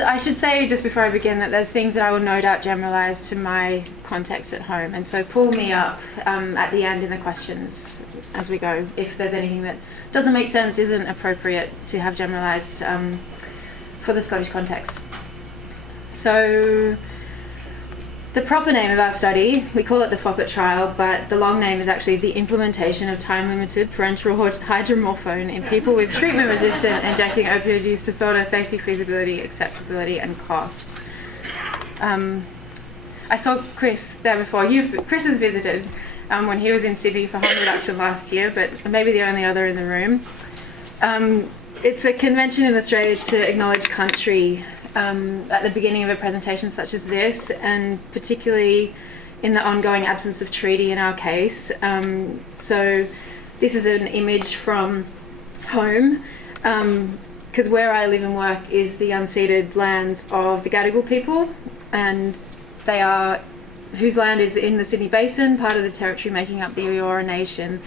I should say just before I begin that there's things that I will no doubt generalise to my context at home, and so pull me up at the end in the questions as we go if there's anything that doesn't make sense, isn't appropriate to have generalised for the Scottish context. So the proper name of our study, we call it the FOpIT trial, but the long name is actually the implementation of time-limited parenteral hydromorphone in people with treatment-resistant injecting opioid use disorder, safety, feasibility, acceptability, and cost. I saw Chris there before. Chris has visited when he was in Sydney for harm reduction last year, but maybe the only other in the room. It's a convention in Australia to acknowledge country at the beginning of a presentation such as this, and particularly in the ongoing absence of treaty in our case. So this is an image from home, because where I live and work is the unceded lands of the Gadigal people, and they are whose land is in the Sydney Basin, part of the territory making up the Eora Nation.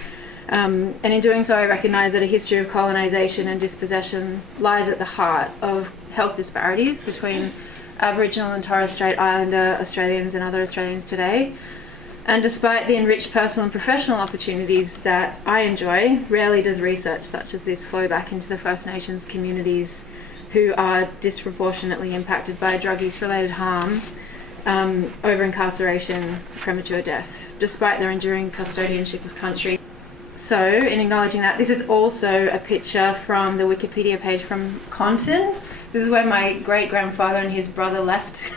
And in doing so, I recognise that a history of colonisation and dispossession lies at the heart of health disparities between Aboriginal and Torres Strait Islander Australians and other Australians today. And despite the enriched personal and professional opportunities that I enjoy, rarely does research such as this flow back into the First Nations communities who are disproportionately impacted by drug use related harm, over incarceration, premature death, despite their enduring custodianship of country. So, in acknowledging that, this is also a picture from the Wikipedia page from Compton. This is where my great-grandfather and his brother left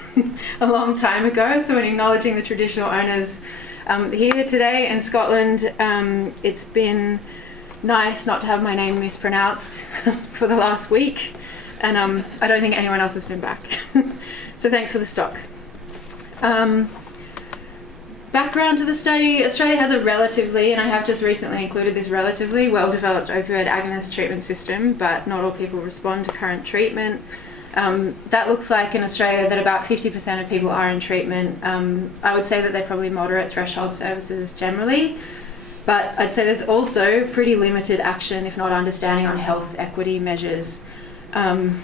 a long time ago. So in acknowledging the traditional owners here today in Scotland, it's been nice not to have my name mispronounced for the last week. And I don't think anyone else has been back. So thanks for the stock. Background to the study: Australia has a relatively, and I have just recently included this, relatively well-developed opioid agonist treatment system, but not all people respond to current treatment. That looks like in Australia that about 50% of people are in treatment. I would say that they're probably moderate threshold services generally, but I'd say there's also pretty limited action, if not understanding, on health equity measures. I'm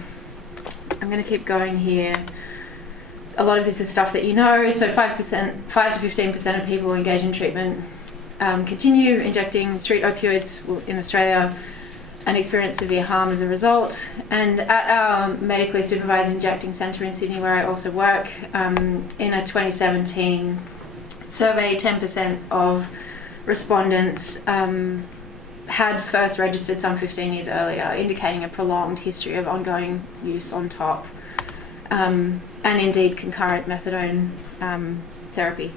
going to keep going here. A lot of this is stuff that you know. So 5 to 15% of people engaged in treatment continue injecting street opioids in Australia and experience severe harm as a result. And at our medically supervised injecting centre in Sydney, where I also work, in a 2017 survey, 10% of respondents had first registered some 15 years earlier, indicating a prolonged history of ongoing use on top. And indeed concurrent methadone therapy.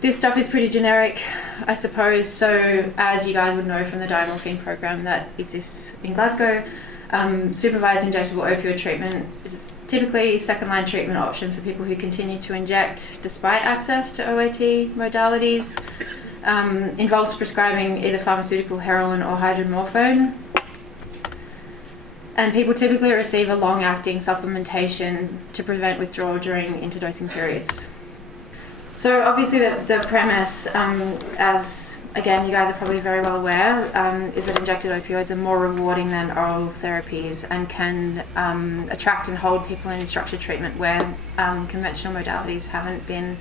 This stuff is pretty generic, I suppose. So as you guys would know from the diamorphine program that exists in Glasgow, supervised injectable opioid treatment is typically a second-line treatment option for people who continue to inject despite access to OAT modalities. Involves prescribing either pharmaceutical, heroin, or hydromorphone. And people typically receive a long-acting supplementation to prevent withdrawal during interdosing periods. So obviously the premise, as again you guys are probably very well aware, is that injected opioids are more rewarding than oral therapies and can attract and hold people in structured treatment where conventional modalities haven't been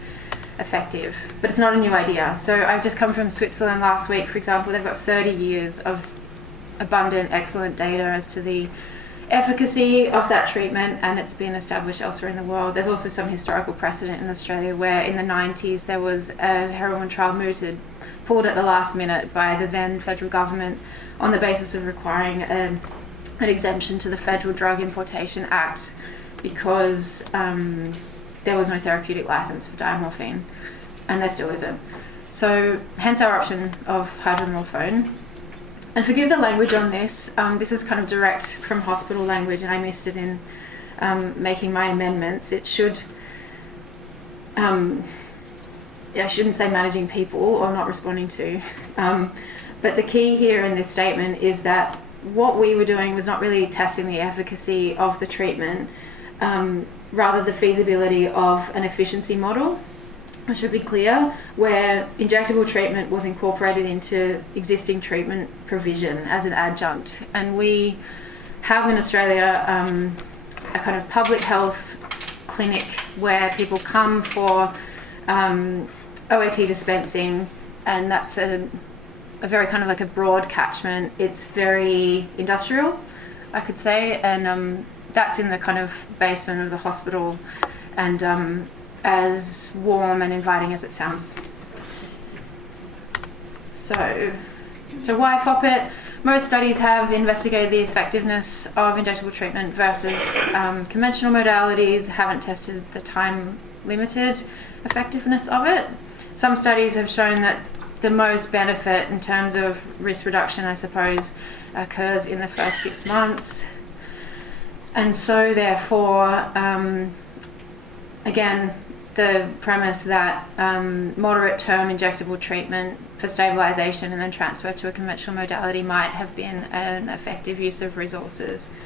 effective. But it's not a new idea. So I've just come from Switzerland last week, for example. They've got 30 years of abundant, excellent data as to the efficacy of that treatment, and it's been established elsewhere in the world. There's also some historical precedent in Australia where in the 90s there was a heroin trial pulled at the last minute by the then federal government on the basis of requiring an exemption to the Federal Drug Importation Act because there was no therapeutic license for diamorphine, and there still isn't. So hence our option of hydromorphone. And forgive the language on this. This is kind of direct from hospital language, and I missed it in making my amendments. It should, I shouldn't say managing people or not responding to. But the key here in this statement is that what we were doing was not really testing the efficacy of the treatment, rather the feasibility of an efficiency model. I should be clear, where injectable treatment was incorporated into existing treatment provision as an adjunct. And we have in Australia a kind of public health clinic where people come for OAT dispensing, and that's a very kind of like a broad catchment. It's very industrial, I could say, and that's in the kind of basement of the hospital, and as warm and inviting as it sounds. So why FOpIT? Most studies have investigated the effectiveness of injectable treatment versus conventional modalities, haven't tested the time-limited effectiveness of it. Some studies have shown that the most benefit in terms of risk reduction, I suppose, occurs in the first 6 months. And so therefore, again, the premise that moderate term injectable treatment for stabilization and then transfer to a conventional modality might have been an effective use of resources.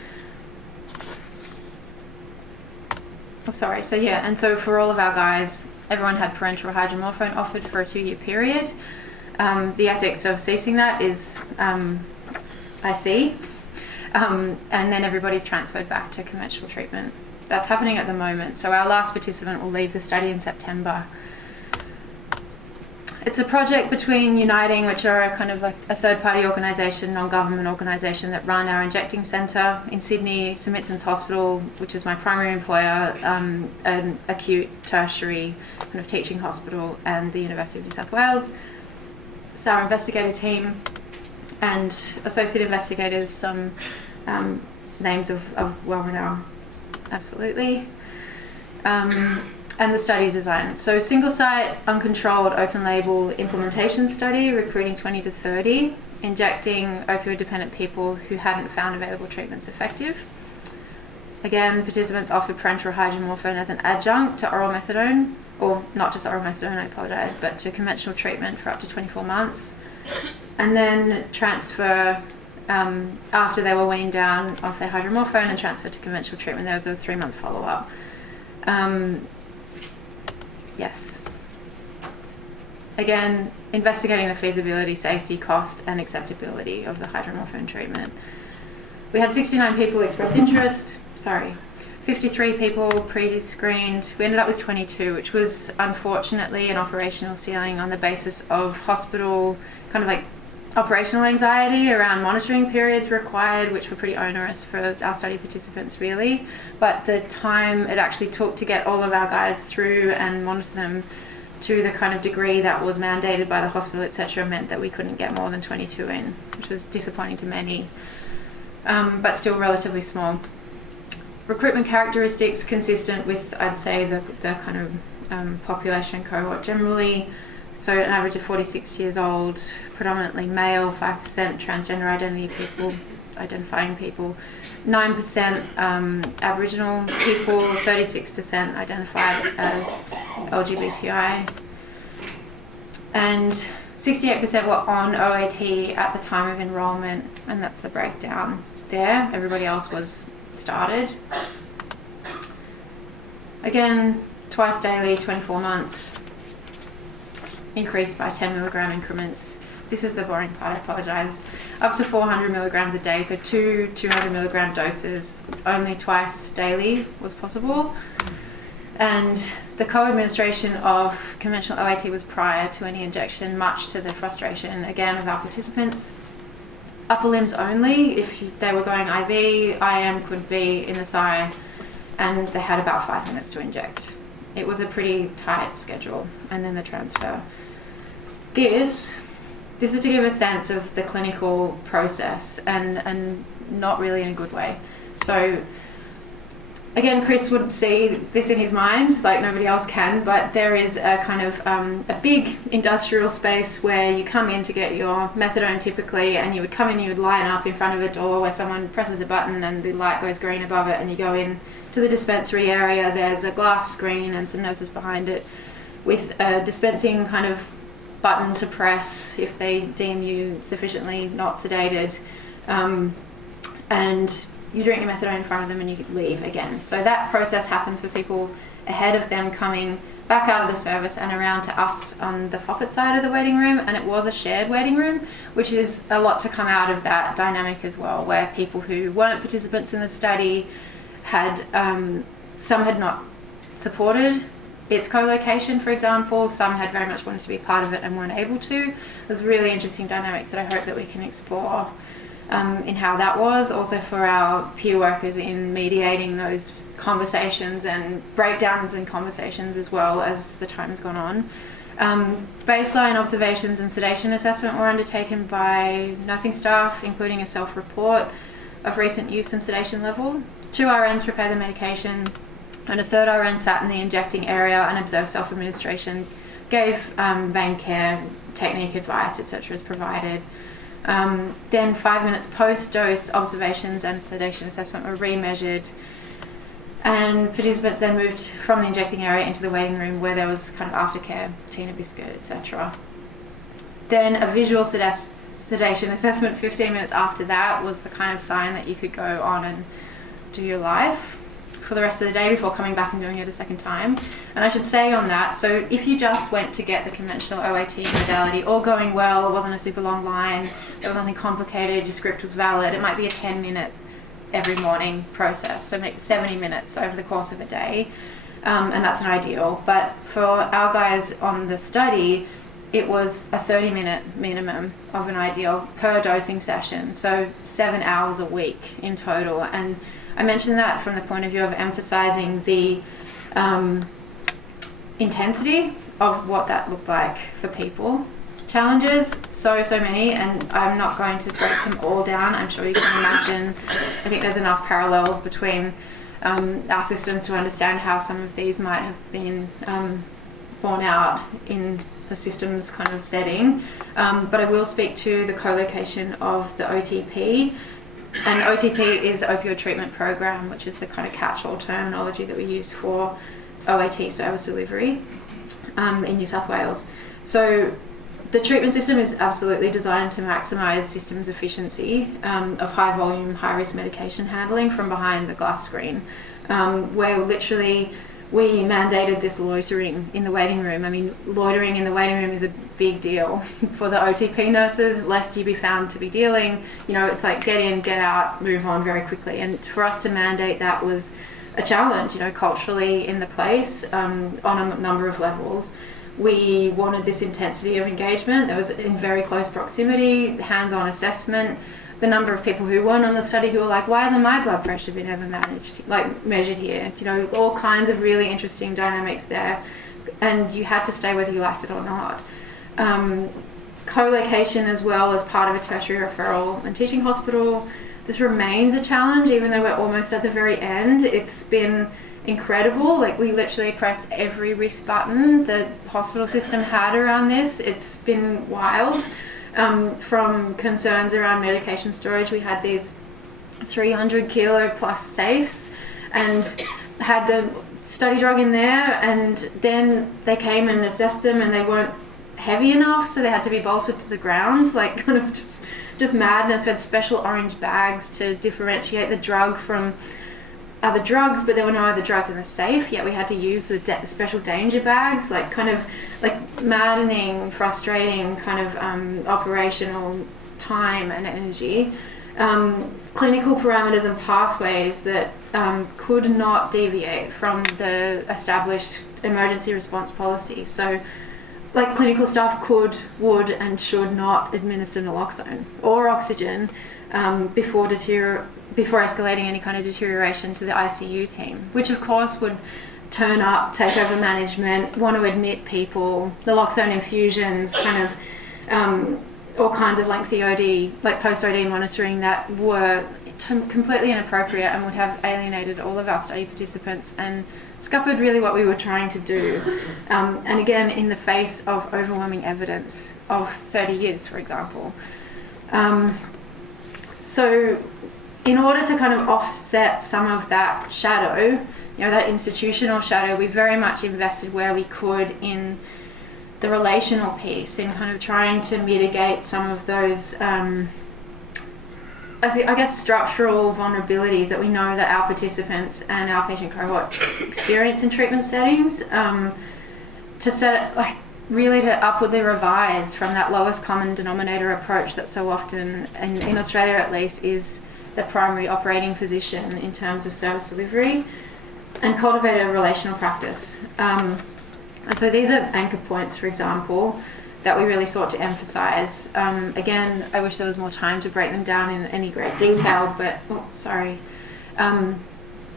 Oh, sorry, so yeah, and so for all of our guys, everyone had parenteral hydromorphone offered for a 2-year period. The ethics of ceasing that is, I see, and then everybody's transferred back to conventional treatment. That's happening at the moment. So our last participant will leave the study in September. It's a project between Uniting, which are a kind of like a third-party organisation, non-government organisation that run our injecting centre in Sydney, St Vincent's Hospital, which is my primary employer, an acute tertiary kind of teaching hospital, and the University of New South Wales. It's our investigator team and associate investigators, some names of well-renowned, absolutely. And the study design. So single site, uncontrolled, open label implementation study, recruiting 20 to 30, injecting opioid dependent people who hadn't found available treatments effective. Again, participants offered parenteral hydromorphone as an adjunct to oral methadone, or not just oral methadone, I apologise, but to conventional treatment for up to 24 months. And then transfer, after they were weaned down off their hydromorphone and transferred to conventional treatment, there was a 3-month follow-up. Yes. Again, investigating the feasibility, safety, cost, and acceptability of the hydromorphone treatment. We had 69 people express interest, 53 people pre-screened. We ended up with 22, which was unfortunately an operational ceiling on the basis of hospital kind of like operational anxiety around monitoring periods required, which were pretty onerous for our study participants really. But the time it actually took to get all of our guys through and monitor them to the kind of degree that was mandated by the hospital, etc., meant that we couldn't get more than 22 in, which was disappointing to many, but still relatively small. Recruitment characteristics consistent with, I'd say, the kind of population cohort generally. So an average of 46 years old, predominantly male, 5% transgender identifying people, 9% Aboriginal people, 36% identified as LGBTI, and 68% were on OAT at the time of enrolment, and that's the breakdown there. Everybody else was started. Again, twice daily, 24 months. Increased by 10 milligram increments. This is the boring part, I apologise. Up to 400 milligrams a day, so 200 milligram doses, only twice daily was possible. And the co-administration of conventional OAT was prior to any injection, much to the frustration, again, of our participants. Upper limbs only, if they were going IV, IM could be in the thigh, and they had about 5 minutes to inject. It was a pretty tight schedule, and then the transfer. This is to give a sense of the clinical process, and not really in a good way. So again, Chris would see this in his mind, like nobody else can, but there is a kind of a big industrial space where you come in to get your methadone typically, and you would come in, you would line up in front of a door where someone presses a button and the light goes green above it, and you go in to the dispensary area. There's a glass screen and some nurses behind it with a dispensing kind of button to press if they deem you sufficiently not sedated, and you drink your methadone in front of them and you leave again. So that process happens for people ahead of them coming back out of the service and around to us on the FOpIT side of the waiting room, and it was a shared waiting room, which is a lot to come out of that dynamic as well, where people who weren't participants in the study had, some had not supported its co-location, for example, some had very much wanted to be part of it and weren't able to. There's really interesting dynamics that I hope that we can explore in how that was, also for our peer workers in mediating those conversations and breakdowns in conversations as well as the time has gone on. Baseline observations and sedation assessment were undertaken by nursing staff, including a self-report of recent use and sedation level. 2 RNs prepared the medication, and a 3rd RN sat in the injecting area and observed self-administration, gave vein care, technique advice, etc. as provided. Then 5 minutes post-dose, observations and sedation assessment were remeasured, and participants then moved from the injecting area into the waiting room where there was kind of aftercare, Tina biscuit, etc. Then a visual sedation assessment 15 minutes after that was the kind of sign that you could go on and do your life for the rest of the day before coming back and doing it a second time. And I should say on that, so if you just went to get the conventional OAT modality, all going well, it wasn't a super long line, there was nothing complicated, your script was valid, it might be a 10-minute every morning process, so make 70 minutes over the course of a day, and that's an ideal. But for our guys on the study, it was a 30-minute minimum of an ideal per dosing session, so 7 hours a week in total. And I mentioned that from the point of view of emphasizing the intensity of what that looked like for people. Challenges, so many, and I'm not going to break them all down. I'm sure you can imagine. I think there's enough parallels between our systems to understand how some of these might have been borne out in the systems kind of setting. But I will speak to the co-location of the OTP. And OTP is the Opioid Treatment Program, which is the kind of catch-all terminology that we use for OAT service delivery in New South Wales. So the treatment system is absolutely designed to maximise systems efficiency of high volume, high risk medication handling from behind the glass screen, where literally we mandated this loitering in the waiting room. I mean, loitering in the waiting room is a big deal for the OTP nurses, lest you be found to be dealing. You know, it's like get in, get out, move on very quickly. And for us to mandate that was a challenge, you know, culturally in the place on a number of levels. We wanted this intensity of engagement. There was in very close proximity, hands-on assessment. The number of people who weren't on the study who were like, why hasn't my blood pressure been ever measured here? You know, all kinds of really interesting dynamics there. And you had to stay whether you liked it or not. Co-location as well as part of a tertiary referral and teaching hospital. This remains a challenge, even though we're almost at the very end. It's been incredible. Like, we literally pressed every risk button the hospital system had around this. It's been wild. From concerns around medication storage, we had these 300 kilo plus safes and had the study drug in there, and then they came and assessed them and they weren't heavy enough, so they had to be bolted to the ground, like kind of just madness. We had special orange bags to differentiate the drug from other drugs, but there were no other drugs in the safe, yet we had to use the special danger bags, like kind of like maddening, frustrating kind of operational time and energy. Clinical parameters and pathways that could not deviate from the established emergency response policy. So like clinical staff could, would and should not administer naloxone or oxygen before escalating any kind of deterioration to the ICU team, which of course would turn up, take over management, want to admit people, naloxone infusions, kind of all kinds of lengthy OD, like post-OD monitoring that were completely inappropriate and would have alienated all of our study participants and scuppered really what we were trying to do. And again, in the face of overwhelming evidence of 30 years, for example. So in order to kind of offset some of that shadow, you know, that institutional shadow, we very much invested where we could in the relational piece, in kind of trying to mitigate some of those I guess structural vulnerabilities that we know that our participants and our patient cohort experience in treatment settings, to set it, really to upwardly revise from that lowest common denominator approach that so often, and in Australia at least, is the primary operating physician in terms of service delivery, and cultivate a relational practice. And so these are anchor points, for example, that we really sought to emphasise. Again, I wish there was more time to break them down in any great detail, but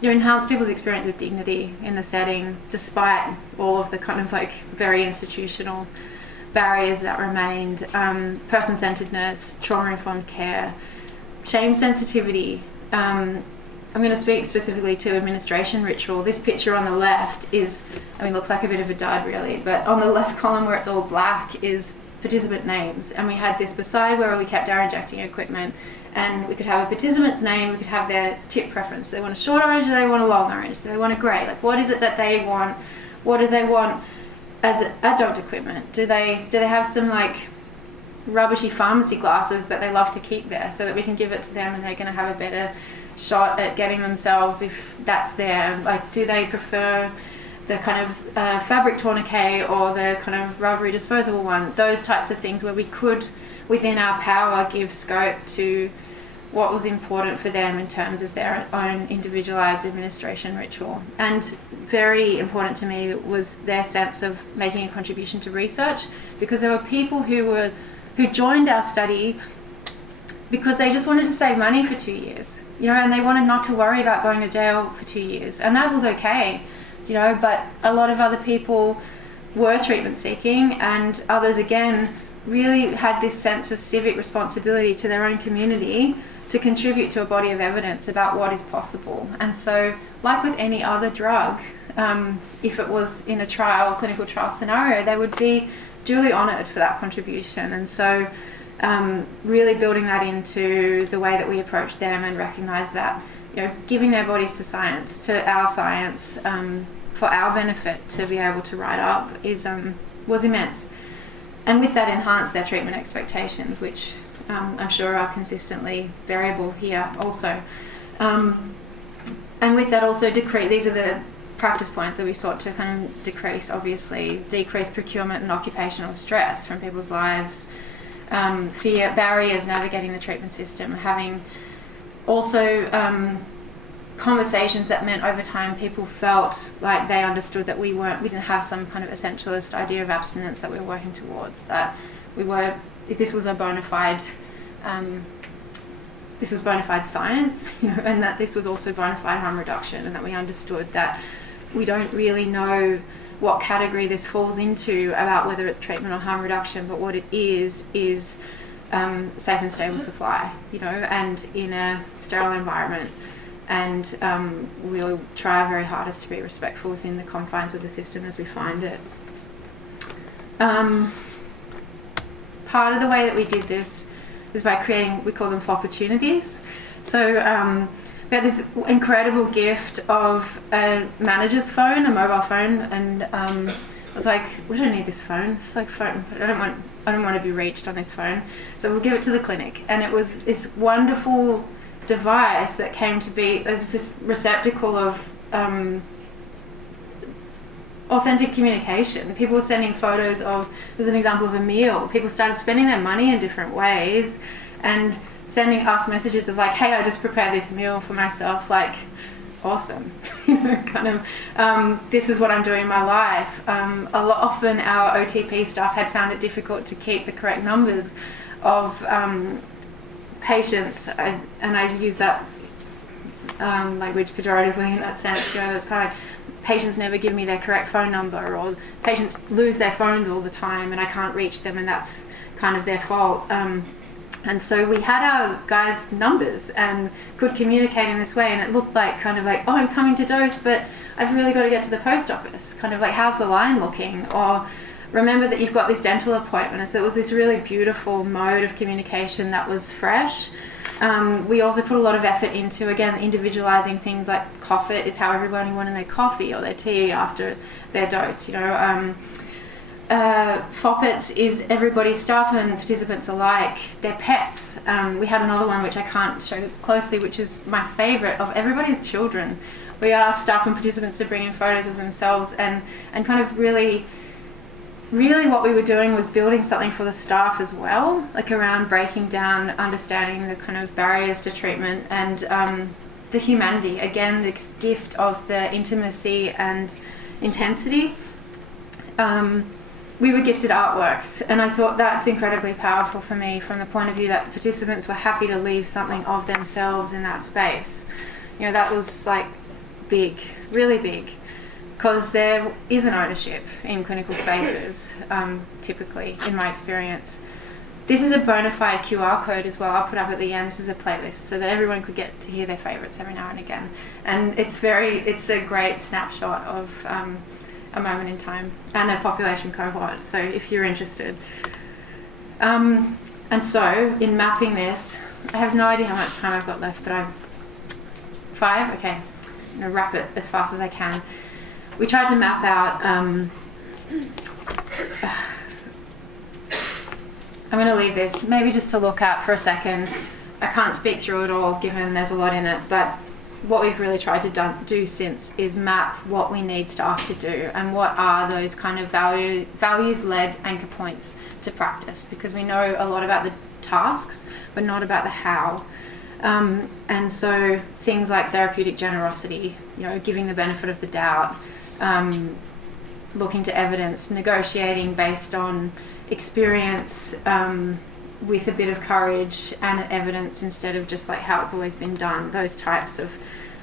you enhance people's experience of dignity in the setting, despite all of the kind of very institutional barriers that remained. Person-centeredness, trauma-informed care, shame sensitivity. I'm going to speak specifically to administration ritual. This picture on the left looks like a bit of a dud really, but on the left column where it's all black is participant names. And we had this beside where we kept our injecting equipment, and we could have a participant's name, we could have their tip preference. Do they want a short orange, do they want a long orange, do they want a grey? What is it that they want? What do they want as adjunct equipment? Do they have some rubbishy pharmacy glasses that they love to keep there so that we can give it to them and they're going to have a better shot at getting themselves if that's there? Do they prefer the kind of fabric tourniquet or the kind of rubbery disposable one? Those types of things where we could, within our power, give scope to what was important for them in terms of their own individualized administration ritual. And very important to me was their sense of making a contribution to research, because there were people who joined our study because they just wanted to save money for 2 years, and they wanted not to worry about going to jail for 2 years, and that was okay, but a lot of other people were treatment seeking, and others again really had this sense of civic responsibility to their own community to contribute to a body of evidence about what is possible. And so, like with any other drug, if it was in a clinical trial scenario, they would be duly honoured for that contribution. And so really building that into the way that we approach them and recognise that, giving their bodies to science, to our science, for our benefit to be able to write up was immense. And with that enhance their treatment expectations, which I'm sure are consistently variable here also. And with that also these are the practice points that we sought to kind of decrease procurement and occupational stress from people's lives, fear, barriers navigating the treatment system, having also conversations that meant over time people felt like they understood that we didn't have some kind of essentialist idea of abstinence that we were working towards, that this was a bona fide science, and that this was also bona fide harm reduction, and that we understood that we don't really know what category this falls into about whether it's treatment or harm reduction, but what it is safe and stable supply, and in a sterile environment. And we'll try our very hardest to be respectful within the confines of the system as we find it. Part of the way that we did this is by creating, we call them FOpITunities. So we had this incredible gift of a manager's phone, a mobile phone, and I was like, we don't need this phone. It's phone. I don't want to be reached on this phone. So we'll give it to the clinic. And it was this wonderful device that came to be this receptacle of authentic communication. People were sending photos of, there's an example of a meal. People started spending their money in different ways and sending us messages of hey, I just prepared this meal for myself, awesome. This is what I'm doing in my life. Often our OTP staff had found it difficult to keep the correct numbers of patients, and I use that language pejoratively in that sense. It's kind of patients never give me their correct phone number, or patients lose their phones all the time and I can't reach them, and that's kind of their fault. And so we had our guys' numbers and could communicate in this way, and it looked oh, I'm coming to dose, but I've really got to get to the post office. How's the line looking? Or remember that you've got this dental appointment. And so it was this really beautiful mode of communication that was fresh. We also put a lot of effort into, again, individualizing things like FOpIT is how everybody wanted their coffee or their tea after their dose. FOpIT is everybody's, staff and participants alike, their pets. We had another one which I can't show closely, which is my favourite, of everybody's children. We asked staff and participants to bring in photos of themselves, and kind of really what we were doing was building something for the staff as well, like around breaking down, understanding the kind of barriers to treatment, and the humanity, again, this gift of the intimacy and intensity. We were gifted artworks, and I thought that's incredibly powerful for me, from the point of view that participants were happy to leave something of themselves in that space. You know, that was like big, really big, because there is an ownership in clinical spaces, typically, in my experience. This is a bona fide QR code as well. I'll put up at the end. This is a playlist so that everyone could get to hear their favourites every now and again. And it's a great snapshot of a moment in time and a population cohort, so if you're interested. And so in mapping this, I have no idea how much time I've got left, but I'm 5? Okay, I'm gonna wrap it as fast as I can. We tried to map out, I'm gonna leave this maybe just to look at for a second. I can't speak through it all given there's a lot in it, but what we've really tried to do since is map what we need staff to do, and what are those kind of values-led anchor points to practice, because we know a lot about the tasks but not about the how. And so things like therapeutic generosity, you know, giving the benefit of the doubt, looking to evidence, negotiating based on experience, with a bit of courage and evidence instead of just like how it's always been done. Those types of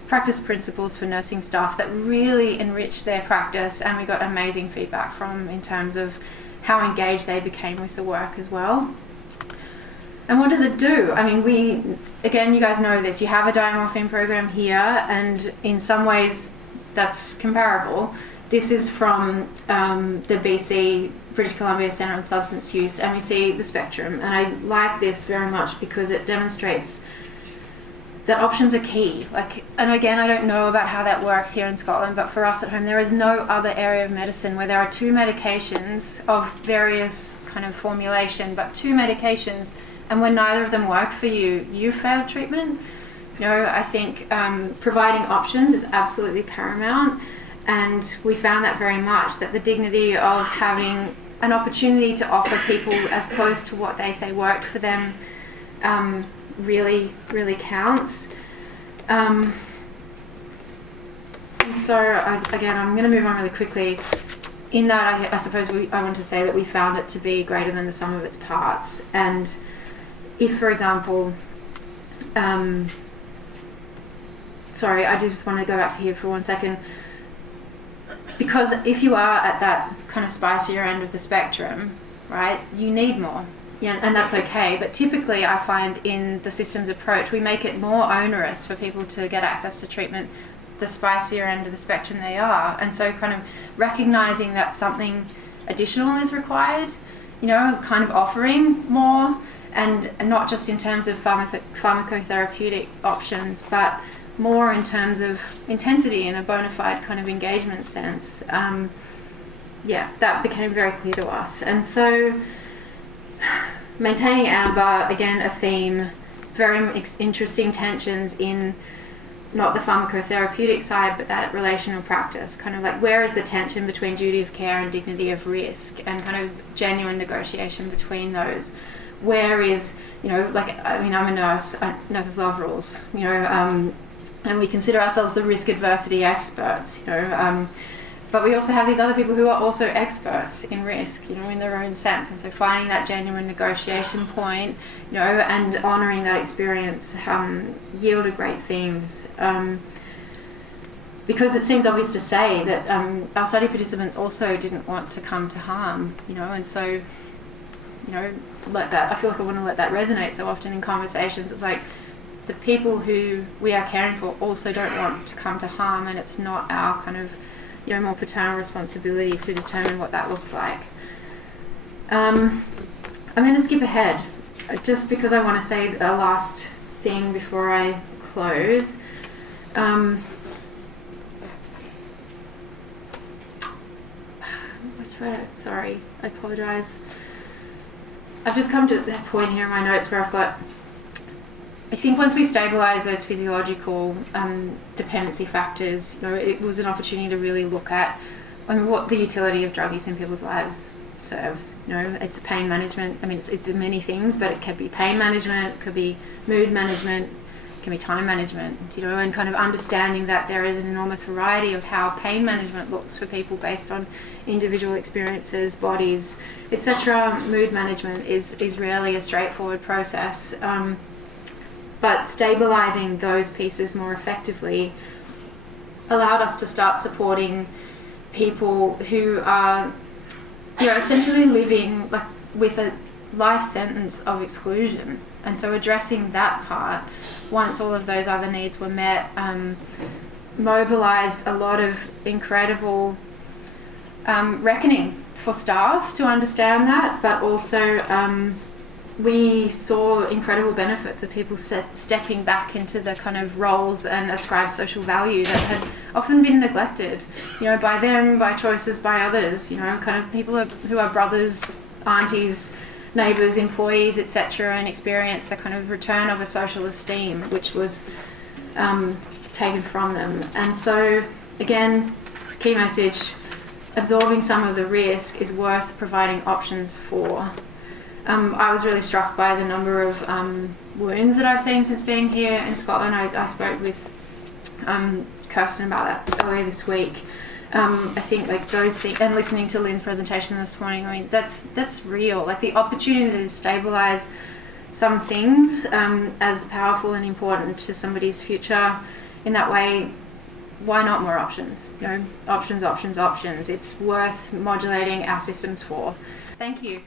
practice principles for nursing staff that really enriched their practice, and we got amazing feedback from, in terms of how engaged they became with the work as well. And what does it do? I mean, again, you guys know this, you have a diamorphine program here, and in some ways that's comparable. This is from the BC, British Columbia Centre on Substance Use, and we see the spectrum. And I like this very much because it demonstrates that options are key. And again, I don't know about how that works here in Scotland, but for us at home, there is no other area of medicine where there are 2 medications of various kind of formulation, but 2 medications, and when neither of them work for you, you failed treatment. You know, I think providing options is absolutely paramount. And we found that very much, that the dignity of having an opportunity to offer people as close to what they say worked for them really, really counts. And so, again, I'm going to move on really quickly. In that, I suppose I want to say that we found it to be greater than the sum of its parts. And if, for example, sorry, I just want to go back to here for 1 second. Because if you are at that kind of spicier end of the spectrum, right, you need more. Yeah, and that's okay. But typically I find in the systems approach, we make it more onerous for people to get access to treatment the spicier end of the spectrum they are. And so kind of recognizing that something additional is required, you know, kind of offering more, and not just in terms of pharmacotherapeutic options, but more in terms of intensity in a bona fide kind of engagement sense. That became very clear to us. And so maintaining amber, again, a theme, very interesting tensions in not the pharmacotherapeutic side, but that relational practice, kind of like where is the tension between duty of care and dignity of risk, and kind of genuine negotiation between those. Where is, you know, like, I mean, I'm a nurse, nurses love rules, you know, and we consider ourselves the risk adversity experts, you know, but we also have these other people who are also experts in risk, you know, in their own sense. And so finding that genuine negotiation point, you know, and honouring that experience yielded great things. Because it seems obvious to say that our study participants also didn't want to come to harm, you know, and so, you know, I feel like I want to let that resonate so often in conversations. It's like, the people who we are caring for also don't want to come to harm, and it's not our kind of, you know, more paternal responsibility to determine what that looks like. I'm going to skip ahead just because I want to say a last thing before I close. Which Sorry, I apologise. I've just come to that point here in my notes where I've got, I think once we stabilise those physiological dependency factors, it was an opportunity to really look at what the utility of drug use in people's lives serves. It's pain management. It's many things, but it could be pain management, it could be mood management, it can be time management, and kind of understanding that there is an enormous variety of how pain management looks for people based on individual experiences, bodies, etc. Mood management is rarely a straightforward process, but stabilising those pieces more effectively allowed us to start supporting people who are essentially living with a life sentence of exclusion. And so addressing that part, once all of those other needs were met, mobilised a lot of incredible reckoning for staff to understand that, but also we saw incredible benefits of people stepping back into the kind of roles and ascribed social value that had often been neglected, by them, by choices, by others, kind of people who are brothers, aunties, neighbours, employees, etc., and experience the kind of return of a social esteem which was taken from them. And so, again, key message, absorbing some of the risk is worth providing options for. I was really struck by the number of wounds that I've seen since being here in Scotland. I spoke with Kirsten about that earlier this week. I think those things, and listening to Lynn's presentation this morning, that's real. The opportunity to stabilise some things as powerful and important to somebody's future in that way. Why not more options? Options. It's worth modulating our systems for. Thank you.